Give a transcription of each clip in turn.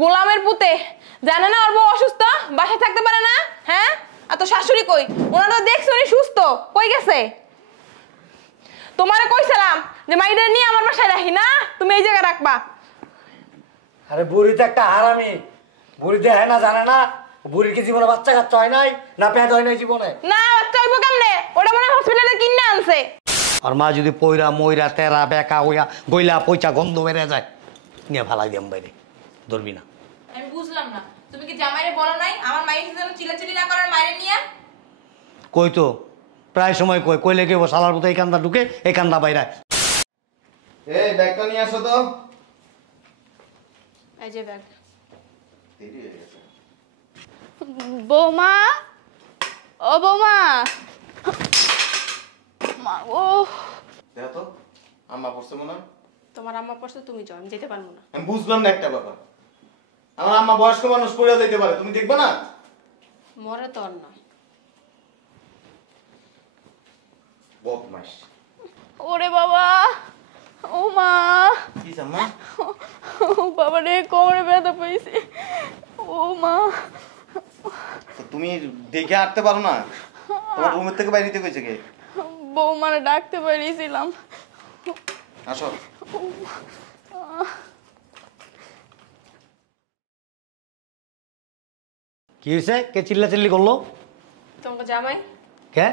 গোলামের পুতে জানে না ওর বউ অসুস্থ, বাসায় থাকতে পারে না। হ্যাঁ, আর তো শাশুড়ি কই? ওনারা দেখছে উনি সুস্থ, কই গেছে? তোমারে কইছিলাম যে মাইদের নিয়ে আমার বাসায় রাখি না, তুমি এই জায়গায় রাখবা। আরে বুড়ি তো একটা হারামি, বুড়ি দেখে না জানে না বুড়ির কি জীবনে বাচ্চা কাচ্চা হয় নাই না পেট হয় নাই জীবনে? না বাচ্চা হইব কেমনে? ওটা মনে হয় হসপিটালে কিনে আনছে। আর মা যদি পইরা মইরা তেরা বেকা হইয়া গইলা পয়সা গন্ধ বেড়ে যায় নিয়ে ফালাই দিয়াম বাইরে, ধরবি না। আমি বুঝলাম না, তুমি কি জামাইরে বলো নাই আমার মায়ের সাথে চিল্লাচিল্লি না করার, মায়েরে নিয়ে? কই তো প্রায় সময় কইলে কেউ শালার মতো এই কান্দা ঢুকে এই কান্দা বাইরে। এই ব্যাগটা নিয়ে আসো তো। এই যে ব্যাগ। দেরি হয়ে গেছে। বৌমা, ও বৌমা, মা ও। দেখো তো আম্মা পড়ছে মনে হয়। তোমার আম্মা পড়ছে, তুমি যাও, আমি যেতে পারবো না। আমি বুঝলাম না একটা ব্যাপার, আমার আম্মা বয়স্ক মানুষ পড়ে যেতে পারে, তুমি দেখবে না? মরে তো আর না। বদমাইশ। ওরে বাবা, ও মা, কি জাম্মা? ও বাবা রে, কোমরে ব্যথা পেয়েছে। ও মা, তো তুমি দেখে আসতে পারো না? তোমার রুমের থেকে বাইরে কইছে কে? বৌমারে ডাকতে পারিয়েছিলাম। আসো। কি হয়েছে? কে চিল্লাচিল্লি করলো? তোমাকে জামাই কে?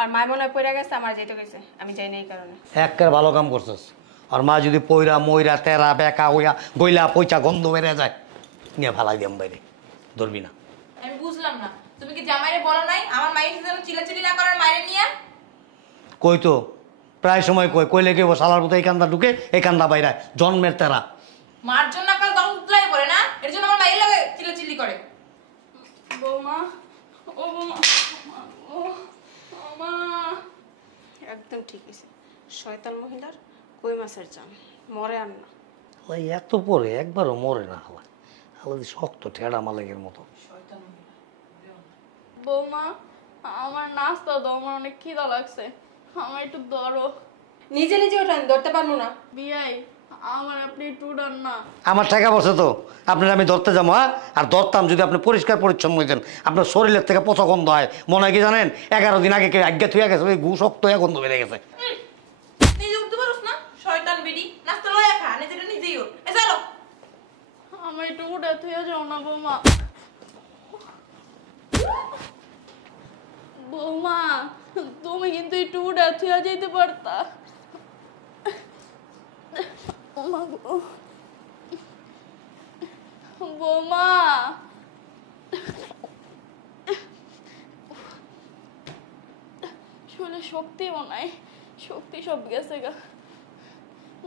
আর মায় মনে হয় পড়ে গেছে, আমার যেতে গেছে, আমি যাই না এই কারণে। একের ভালো কাম করছিস। আর মা যদি পইরা মইরা তেরা বেকা হইয়া গইলা পয়সা গন্ধ বেড়ে যায় নিয়ে ফালাই দিয়াম বাইরে, ধরবি না। আমি বুঝলাম না, তুমি কি জামাইরে বলো নাই আমার মায়ের সাথে চিল্লাচিল্লি না করার, মায়েরে নিয়ে? কই তো প্রায় সময় কইলে কেউ শালার মতো এই কান্দা ঢুকে এই কান্দা বাইরে, জন্মের তেরা। মার জন্য আপনার দম উতলাই পড়ে না, এর জন্য আমার মায়ের লাগে চিল্লাচিল্লি করে। বৌমা, ও বৌমা, ও মা। একদম ঠিক আছে, শয়তান মহিলার কই মাছের জান, মরে আর না। ওই এত পরে একবারও মরে না হালা, হালা শক্ত ঠেড়া মালিকের মতো। বৌমা, আমার নাস্তা দাও, আমার অনেক খিদা লাগছে, আমার একটু ধরো। নিজে নিজে ওঠেন, ধরতে পারবো না। বিয়াই, আমার আপনি একটু উড়ান না। আমার টাকা বসে তো আপনার আমি ধরতে যাবো? হ্যাঁ, আর ধরতাম যদি আপনি পরিষ্কার পরিচ্ছন্ন হইতেন। আপনার শরীরের থেকে পচা গন্ধ হয়, মনে হয় কি জানেন 11 দিন আগে কেউ আজ্ঞা থুয়ে গেছে, ওই গু শক্ত হয়ে গন্ধ বেড়ে গেছে। নিজে উঠতে পারোস না, শয়তান বেডি, নাস্তা লয়া খা, নিজেটা নিজেই উঠ। এ চলো, আমার একটু উঠে থুয়ে যাও না বৌমা। বৌমা, তুমি কিন্তু একটু উঠে থুয়ে যেতে পারতা। বৌমা, শরীরে শক্তিও নাই, শক্তি সব গেছে গা।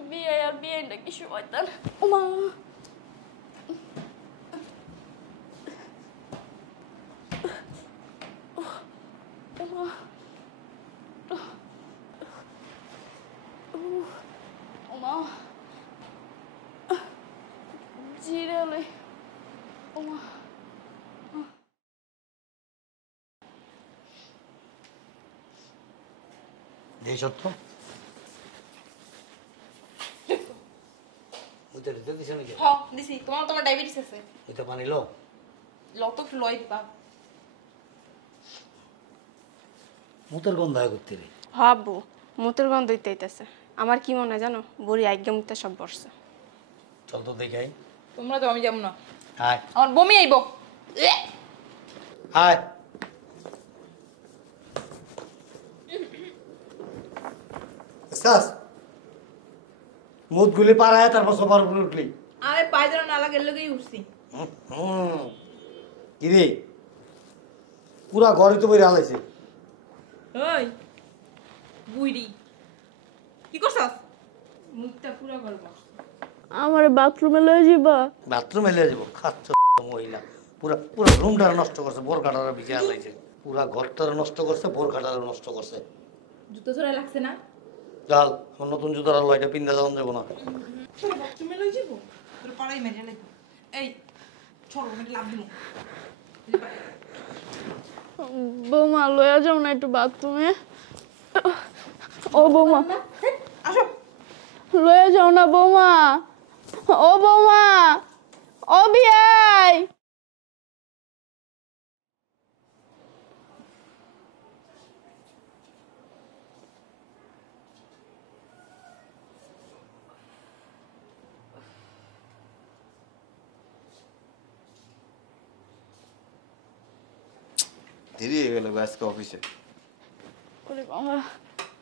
বিয়ে আর বিয়েটা কি শয়তান। ওমা, ওমা, ওমা, জিরালে, ওমা। এই সত্য ওইটা দিতে দিছে নাকি? হ্যাঁ দিছি, তোমার ডায়াবেটিস আছে। ওইটা পানি লো, লত লই দিবা। মুতের গন্ধ হয় করতে রে। হাবু মুতের গন্ধ হইতেছে। আমার কি মনে হয় জানো, বুড়ি আজ্ঞা মুতে সব বসছে। চল তো দেখাই। তোমরা তো, আমি যাবো না, আয় আমার বমি আইব। আয় মুখ গুলি পাড়ায় তারপর সোফার উপরে উঠলি। আরে পায়ে যেন না লাগে, লেগেই উঠছি। কিরে পুরা ঘরে তো বই হালাইছে। ওই বুইড়ি, কি করছস? মুখটা পুরো গল্প। আমার বাথরুমে লয়ে যাবা? বাথরুমে লিয়ে যাবো? খাচ্ছ মহিলা, পুরা পুরা রুমটা নষ্ট করছে, বোর কাটার বিছে হালাইছে, পুরা ঘরটারে নষ্ট করছে, বোর কাটারে নষ্ট করছে। জুতো চড়াই লাগছে না? চল আমার নতুন জুতার আলো, এটা পিন্দা যাওয়া যাবো না। বাথরুমে লয়ে যাবো? তোর পাড়াই মেরে লাগবে। এই চলো, আমি লাভ দিব। বৌমা লয়ে যাও না একটু বাথরুমে। ও বৌমা, আসো, লয়ে যাও না বৌমা। ও বৌমা, দেরি হয়ে গেল আজকে অফিসে। ওরে বাবা,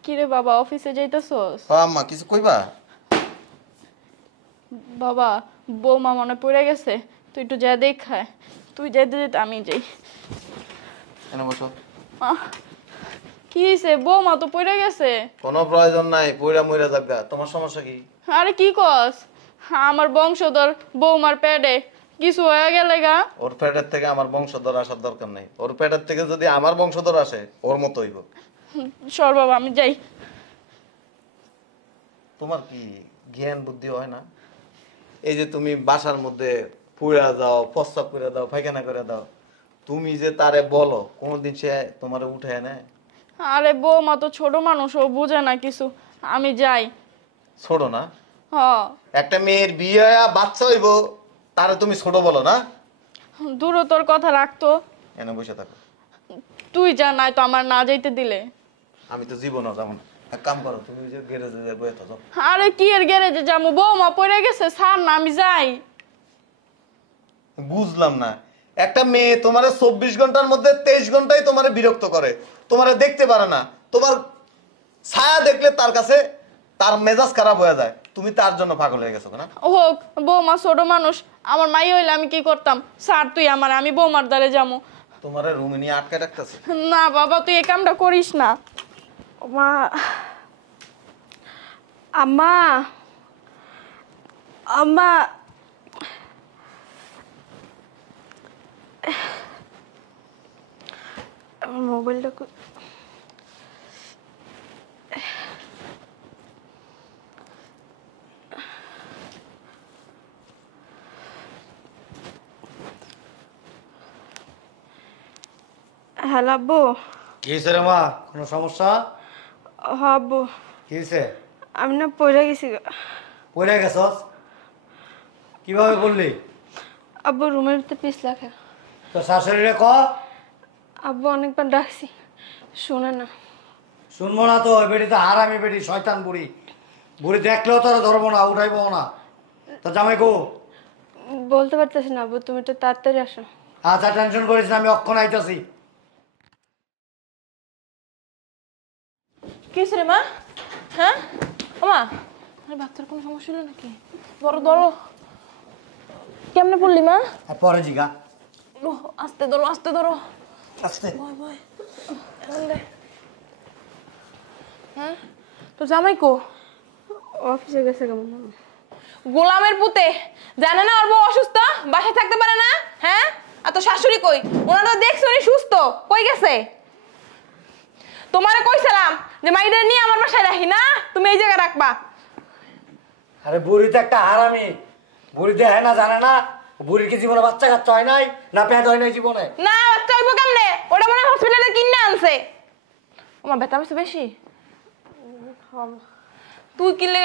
কি রে বাবা, অফিসে যাইতেছস? আম্মা কিছু কইবা? বাবা, বৌমা মনে পড়ে গেছে, তুই একটু যা দেখায়। তুই যাইতে যেতে আমি যাই। কেন বসো? কি হয়েছে? বৌমা তো পড়ে গেছে। কোনো প্রয়োজন নাই, পইরা মইরা যাগা। তোমার সমস্যা কি? আরে কি কস? আমার বংশধর বৌমার পেটে কিছু হয়ে গেলে গা। ওর পেটের থেকে আমার বংশধর আসার দরকার নাই। ওর পেটের থেকে যদি আমার বংশধর আসে ওর মতো হইব। সর বাবা, আমি যাই। তোমার কি জ্ঞান বুদ্ধি হয় না? এই যে তুমি বাসার মধ্যে পুড়া দাও, প্রস্তাব করে দাও, পায়খানা করে দাও, তুমি যে তারে বলো, কোনদিন সে তোমারে উঠে নেয়? আরে বৌমা তো ছোট মানুষ, ও বুঝে না কিছু। আমি যাই। ছোট না? হ, একটা মেয়ের বিয়ে হয়ে বাচ্চা হইব, তারে তুমি ছোট বলো না? দূর তোর কথা রাখতো। এনে বসে থাকো। তুই যা, নাই তো আমার না যাইতে দিলে। আমি তো জীবনও যাবো না। এক কাম করো, তুমি ওই যে গ্যারেজে যাই বসে থাকো। আরে কি এর গ্যারেজে যাবো? বৌমা পড়ে গেছে, ছাড় না, আমি যাই। বুঝলাম না, একটা মেয়ে তোমারে 24 ঘন্টার মধ্যে 23 ঘন্টাই তোমারে বিরক্ত করে, তোমারে দেখতে পারে না, তোমার ছায়া দেখলে তার কাছে তার মেজাজ খারাপ হয়ে যায়। তুমি তার জন্য পাগল হয়ে গেছো না? হোক, বৌমা ছোট মানুষ, আমার মাই হইলে আমি কি করতাম? ছাড় তুই আমার, আমি বৌমার দ্বারে যাবো। তোমারে রুমে নিয়ে আটকে রাখতেছে। না বাবা, তুই এই কামটা করিস না। মা, আম্মা, আম্মা, আমার মোবাইলটা হ্যালো আব্বু। কি হয়েছে রে মা, কোনো সমস্যা? হ আব্বু, কি হয়েছে? আমি না পড়ে গেছি গো। পড়ে গেছস? কিভাবে বললি? আব্বু রুমের ভিতরে পিস লেখা। তো শাশুড়িরে ক। আব্বু অনেকবার ডাকছি, শুনে না। শুনবো না তো, ওই বেটি তো হারামি বেটি, শয়তান বুড়ি। বুড়ি দেখলেও তোরা ধরবো না, উঠাইবো না। তো জামাই কো? বলতে পারতেছি না আব্বু, তুমি একটু তাড়াতাড়ি আসো। আচ্ছা, টেনশন করিস না, আমি অক্ষণ আইতাছি। কি হয়েছে রে মা? হ্যাঁ মা, আরে বাচ্চার কোনো সমস্যা হলো নাকি? ধরো ধরো। কেমনে পড়লি মা? আর পরে জিগা। আস্তে ধরো, আস্তে ধরো। আস্তে। ভয় ভয়। হ্যাঁ, তো জামাই কো? অফিসে গেছে কেমন? গোলামের পুতে জানে না ওর বউ অসুস্থ, বাসায় থাকতে পারে না? হ্যাঁ, আর তো শাশুড়ি কই? ওনারা তো দেখছো উনি সুস্থ, কই গেছে? তোমারে কইছিলাম যে মাইদের নিয়ে আমার বাসায় রাখি না, তুমি এই জায়গায় রাখবা। আরে বুড়ি তো একটা হারামি, বুড়ি দেখে না, জানে না। বুড়ির কি জীবনে বাচ্চা কাচ্চা হয় নাই, না পেট হয় নাই জীবনে? না, বাচ্চা হইব কেমনে? ওটা মনে হয় হসপিটালে কিনে আনছে। আমার ব্যথা বেশি বেশি। তুই কিনলে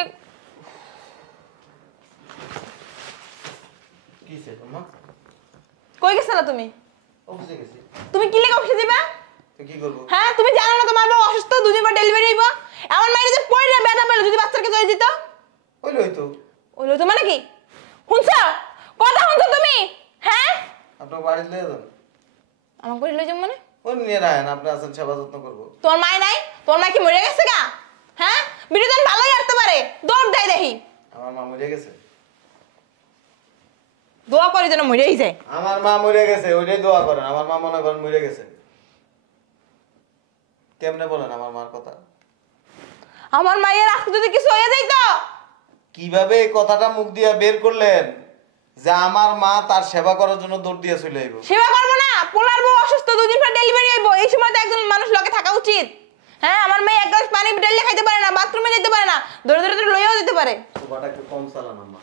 কিছে তোমার? কই গেছিলা তুমি? অফিসে গেছি। তুমি কিনলে অফিসে দিবা? তো কি করব? হ্যাঁ, তুমি জানো না তোমার বউ অসুস্থ, দুদিন পর ডেলিভারি হইব। এমন মাইরে যে পড়ে ব্যথা পেলো, যদি বাচ্চাকে জয় দিত। ওইলই তো। ওইলো তো মানে কি? শুনছো? কথা শুনছো তুমি? হ্যাঁ, আপনার বাড়ি নিয়ে যান। আমার বাড়ি লই যাম মানে? ওই নিয়ে রাখেন, আপনি আছেন, সেবা যত্ন করবো। তোর মাই নাই? তোর মা কি মরে গেছে গা? হ্যাঁ, বিরোধন ভালোই আসতে পারে, দৌড় দেয় দেখি। আমার মা মরে গেছে। দোয়া করে যেন মরেই যায়। আমার মা মরে গেছে, ওইটাই দোয়া করেন। আমার মা মনে করেন মরে গেছে। কেমনে বলেন আমার মার কথা? আমার মায়ের আজকে যদি কিছু হয়ে যাইত? কিভাবে এই কথাটা মুখ দিয়া বের করলেন যে আমার মা তার সেবা করার জন্য দৌড় দিয়ে চলে আইব? সেবা করবো না? পোলার বউ অসুস্থ, দুদিন পর ডেলিভারি হইব, এই সময় তো একজন মানুষ লগে থাকা উচিত। হ্যাঁ, আমার মেয়ে এক গ্লাস পানি ঢেলে খাইতে পারে না, বাথরুমে যেতে পারে না, ধরে ধরে ধরে লইয়াও যেতে পারে। সোফাটা একটু কম চালান আম্মা।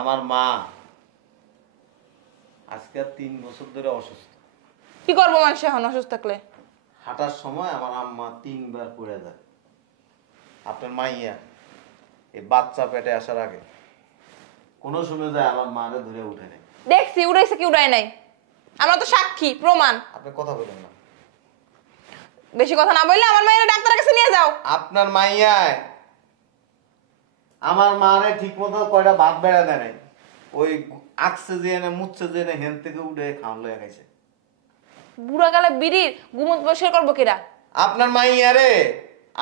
আমার মা আজকে 3 বছর ধরে অসুস্থ। কি করবো মানুষ এখন অসুস্থ থাকলে? হাঁটার সময় আমার আম্মা 3 বার পড়ে যায়। আপনার মাইয়া এই বাচ্চা পেটে আসার আগে কোনো সময় যায় আমার মারে ধরে উঠে নেয়। দেখছি উড়াইছে কি উড়াই নাই, আমরা তো সাক্ষী প্রমাণ। আপনি কথা বলেন না। বেশি কথা না বললে আমার মায়ের ডাক্তারের কাছে নিয়ে যাও। আপনার মাইয়ায় আমার মারে ঠিক মতো কয়টা ভাত বেড়া দেয় নাই, ওই আকছে যে এনে মুচ্ছে যে এনে হেন থেকে উঠে খাওয়ান লইয়া খাইছে। বুড়া কালে বিড়ির গুমত বসে করবো কিরা? আপনার মাইয়ারে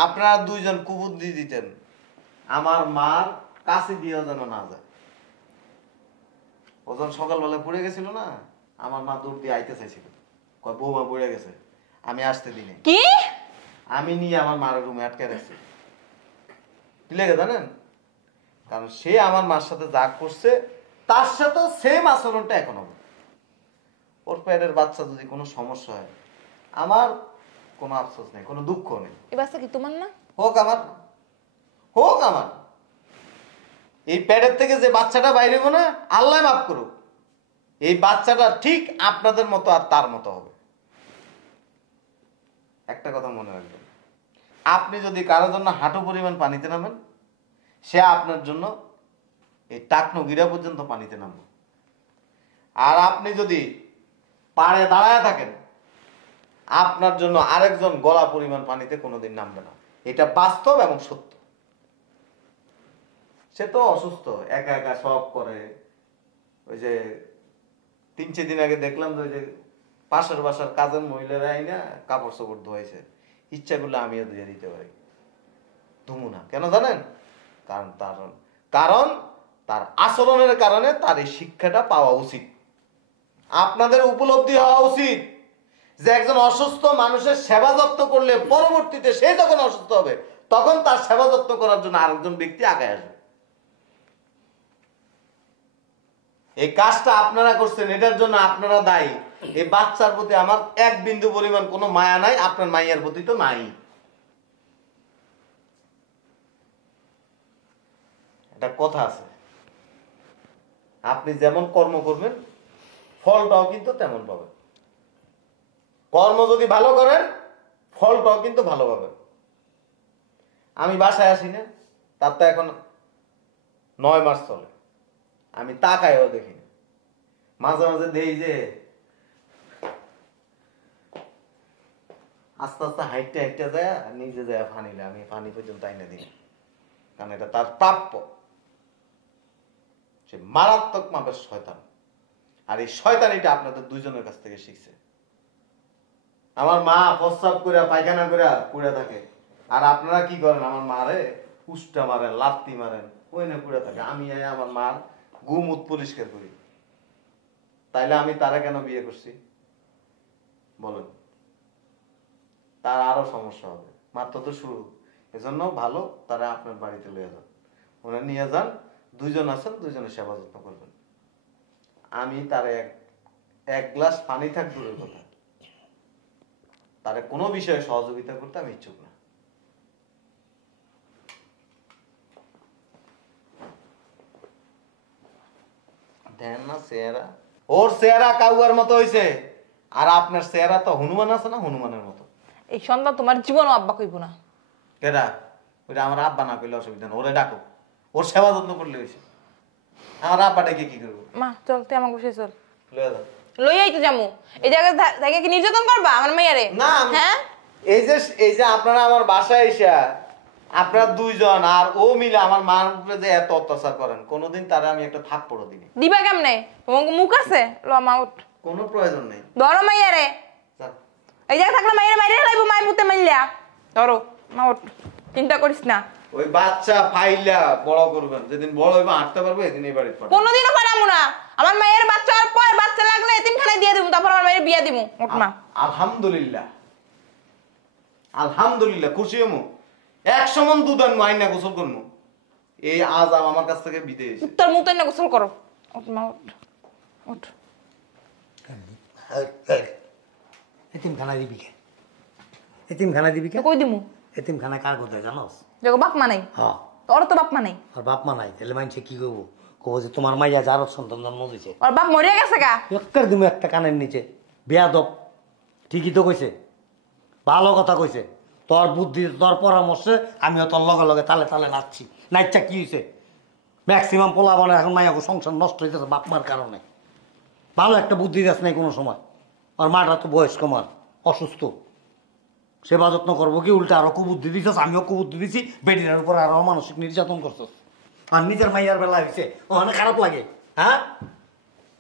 আপনারা দুইজন কুবুদ্ধি দিতেন, আমার মার কাছে দিয়েও যেন না যায়। ওজন সকালবেলা পড়ে গেছিল না, আমার মা দৌড় দিয়ে আইতে চাইছিল, কয় বৌমা পড়ে গেছে, আমি আসতে দিনে কি আমি নিয়ে আমার মার রুমে আটকে রাখছি। কি লেগে জানেন? কারণ সে আমার মার সাথে যা করছে তার সাথেও সেম আচরণটা এখন হবে। ওর পেটের বাচ্চা যদি কোনো সমস্যা হয়, আমার কোনো আফসোস নেই, কোনো দুঃখ নেই। এই বাচ্চা কি তোমার না? হোক আমার, হোক আমার। এই পেটের থেকে যে বাচ্চাটা বাইরে হবো না, আল্লাহ মাফ করুক, এই বাচ্চাটা ঠিক আপনাদের মতো আর তার মতো হবে। একটা কথা মনে রাখবেন, আপনি যদি কারোর জন্য হাঁটু পরিমাণ পানিতে নামেন, সে আপনার জন্য এই টাকনো গিরা পর্যন্ত পানিতে নামবে। আর আপনি যদি পাড়ে দাঁড়ায় থাকেন, আপনার জন্য আরেকজন গলা পরিমাণ পানিতে কোনোদিন নামবে না। এটা বাস্তব এবং সত্য। সে তো অসুস্থ, একা একা সব করে। ওই যে 3-4 দিন আগে দেখলাম যে ওই যে পাশের বাসার কাজের মহিলারা আইনা কাপড় চোপড় ধোয়াইছে, ইচ্ছা করলে আমিও ধুয়ে দিতে পারি, ধুমু না। কেন জানেন? কারণ তার আচরণের কারণে তার এই শিক্ষাটা পাওয়া উচিত। আপনাদের উপলব্ধি হওয়া উচিত যে একজন অসুস্থ মানুষের সেবা যত্ন করলে পরবর্তীতে সে যখন অসুস্থ হবে, তখন তার সেবা যত্ন করার জন্য আরেকজন ব্যক্তি আগে আসবে। এই কাজটা আপনারা করছেন, এটার জন্য আপনারা দায়ী। এই বাচ্চার প্রতি আমার এক বিন্দু পরিমাণ কোনো মায়া নাই, আপনার মাইয়ার প্রতি তো নাই। একটা কথা আছে, আপনি যেমন কর্ম করবেন ফলটাও কিন্তু তেমন পাবেন। কর্ম যদি ভালো করেন, ফলটাও কিন্তু ভালো পাবেন। আমি বাসায় আসি না, তার তো এখন 9 মাস চলে, আমি তাকায়ও দেখি না। মাঝে মাঝে দেই যে আস্তে আস্তে হাইটে হাইটে যায়, নিজে যায় পানিলে, আমি পানি পর্যন্ত আইনে দিই, কারণ এটা তার প্রাপ্য। সে মারাত্মক মাপের শয়তান, আর এই শয়তানিটা আপনাদের দুইজনের কাছ থেকে শিখছে। আমার মা প্রস্রাব করে পায়খানা করে পুড়ে থাকে, আর আপনারা কি করেন? আমার মারে উষ্টা মারেন, লাত্তি মারেন, ওই না পুড়ে থাকে। আমি আমার মার গুমুত পরিষ্কার করি। তাইলে আমি তারা কেন বিয়ে করছি বলেন? তার আরো সমস্যা হবে, মাত্র তো শুরু। এজন্য ভালো তারা আপনার বাড়িতে লয়ে যান, ওরা নিয়ে যান, দুইজন আছেন, দুইজনের সেবা যত্ন করবেন। আমি তার এক গ্লাস পানি থাক দূরের কথা, তার কোনো বিষয়ে সহযোগিতা করতে আমি ইচ্ছুক না। দেন না চেহারা, ওর চেহারা কাউয়ার মতো হইছে, আর আপনার চেহারা তো হনুমান আছে না, হনুমানের মতো। এই সন্তান তোমার জীবনও আব্বা কইব না। কেডা? ওইটা আমার আব্বা না কইলে অসুবিধা না, ওরে ডাকো, ওর সেবা যত্ন করলে হয়েছে। আমার আব্বা ডেকে কি করবো? মা চল, তুই আমাকে বসে চল, লয়ে যাও। লইয়াই তো যামু। এই জায়গায় থেকে কি নির্যাতন করবা আমার মেয়ারে? না, হ্যাঁ, এই যে আপনারা আমার বাসায় এসে আপনারা দুইজন আর ও মিলে আমার মার উপরে যে এত অত্যাচার করেন, কোনোদিন তারা আমি একটা থাপ্পড়ও দিই। দিবা কেমনে? তোমার মুখ আছে? লো মা উঠ, কোনো প্রয়োজন নেই। ধরো মাইয়ারে। যাও। এই জায়গায় থাকলে মাইয়ারে মাইরে লাইবো, মাই মুতে মাইলা। ধরো মা উঠ, চিন্তা করিস না। ওই বাচ্চা ফাইলা বড় করবেন, যেদিন বড় হইবে হাঁটতে পারবে, এদিন এই বাড়িতে পাঠাবো। কোনোদিনও পারামু না। আমার মায়ের বাচ্চা আর পর বাচ্চা লাগলে এতিমখানায় দিয়ে দিমু, তারপর আমার মায়ের বিয়া দিমু। উঠ মা। আলহামদুলিল্লাহ, আলহামদুলিল্লাহ, খুশি হমু। 100 মণ দুধ আনবো, আইনা গোসল করবো। এই আজাব আমার কাছ থেকে বিদে এসে। তোর মুতে না গোসল করো। উঠ মা উঠ, উঠ। এতিমখানা দিবি কে? এতিমখানা দিবি কে? কই দিমু? এতিমখানা কার কোথায় জানোস? দেখো বাপ মা নাই। হ্যাঁ, তোর তো বাপ মা নাই। আর বাপ মা নাই, তাহলে মানুষে কি করবো? কব যে তোমার মাইয়া যার সন্তান জন্ম দিছে, ওর বাপ মরিয়া গেছে গা। এক্কার দিমু একটা কানের নিচে। বেয়াদব, ঠিকই তো কইছে, ভালো কথা কইছে। তোর বুদ্ধি, তোর পরামর্শে আমিও তোর লগে লগে তালে তালে নাচছি। নাচটা কি হয়েছে? ম্যাক্সিমাম পোলা বলে এখন মাইয়াকে সংসার নষ্ট হইতেছে বাপ মার কারণে। ভালো একটা বুদ্ধি দেশ নাই কোনো সময়। আর মাটা তো বয়স্ক মার, অসুস্থ, সেবা যত্ন করবো কি, উল্টা আরো কুবুদ্ধি দিছিস, আমিও কুবুদ্ধি দিছি, বেটির উপর আরো মানসিক নির্যাতন করছিস। আর নিজের মাইয়ার বেলা হয়েছে ওখানে খারাপ লাগে। হ্যাঁ,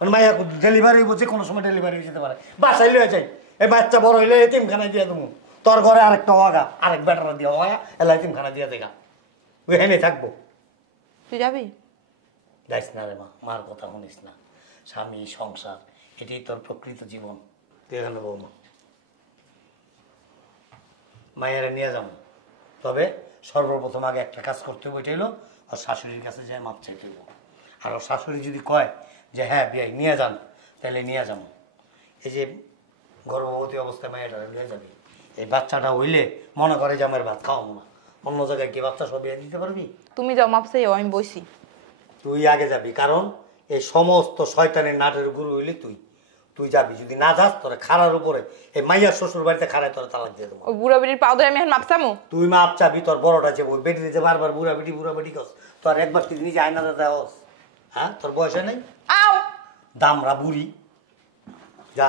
মাইয়া ডেলিভারি বলছে, কোনো সময় ডেলিভারি হয়ে যেতে পারে, বাসায় লয়ে যাই, এই বাচ্চা বড় হইলে এতিমখানায় দিয়ে দেবো। তোর ঘরে আরেকটা ওয়াগা, আরেক বেটারা দিয়ে ওয়া, এলা এতিমখানা দিয়ে দেখা ওইখানে থাকবো। তুই যাবি? যাইস না রে মা, মার কথা শুনিস না। স্বামী সংসার এটাই তোর প্রকৃত জীবন। তুই এখানে বৌমা মায়েরা নিয়ে যাবো, তবে সর্বপ্রথম আগে একটা কাজ করতে হবে, এলো আর শাশুড়ির কাছে যায় মাপ চাইতে হইব। আর ওর শাশুড়ি যদি কয় যে হ্যাঁ বিয়াই নিয়ে যান, তাহলে নিয়ে যাবো। এই যে গর্ভবতী অবস্থায় মায়েরা নিয়ে যাবি। এই বাচ্চাটা হইলে মনে করে যে আমার ভাত খাওয়াবো না, অন্য জায়গায় কি বাচ্চা সব বিয়ে দিতে পারবি? তুমি যাও, মাপ চাইও, আমি বইছি। তুই আগে যাবি, কারণ এই সমস্ত শয়তানের নাটের গুরু হইলি তুই। তুই যাবি, যদি না যাস তোরে খাড়ার উপরে এই মাইয়ার শ্বশুর বাড়িতে খাড়ায় তোরা তালাক দিয়ে দেবো। ওই বুড়া বেটির পাও ধরে আমি এখন মাপ চামু? তুই মাপ চাবি, তোর বড়টা যে ওই বেটি দিতে বারবার বুড়া বেটি কস, তোর একবার তুই নিজে আয়নাতে দেওয়াস? হ্যাঁ, তোর বয়সে নেই? আও দামরা বুড়ি, যা।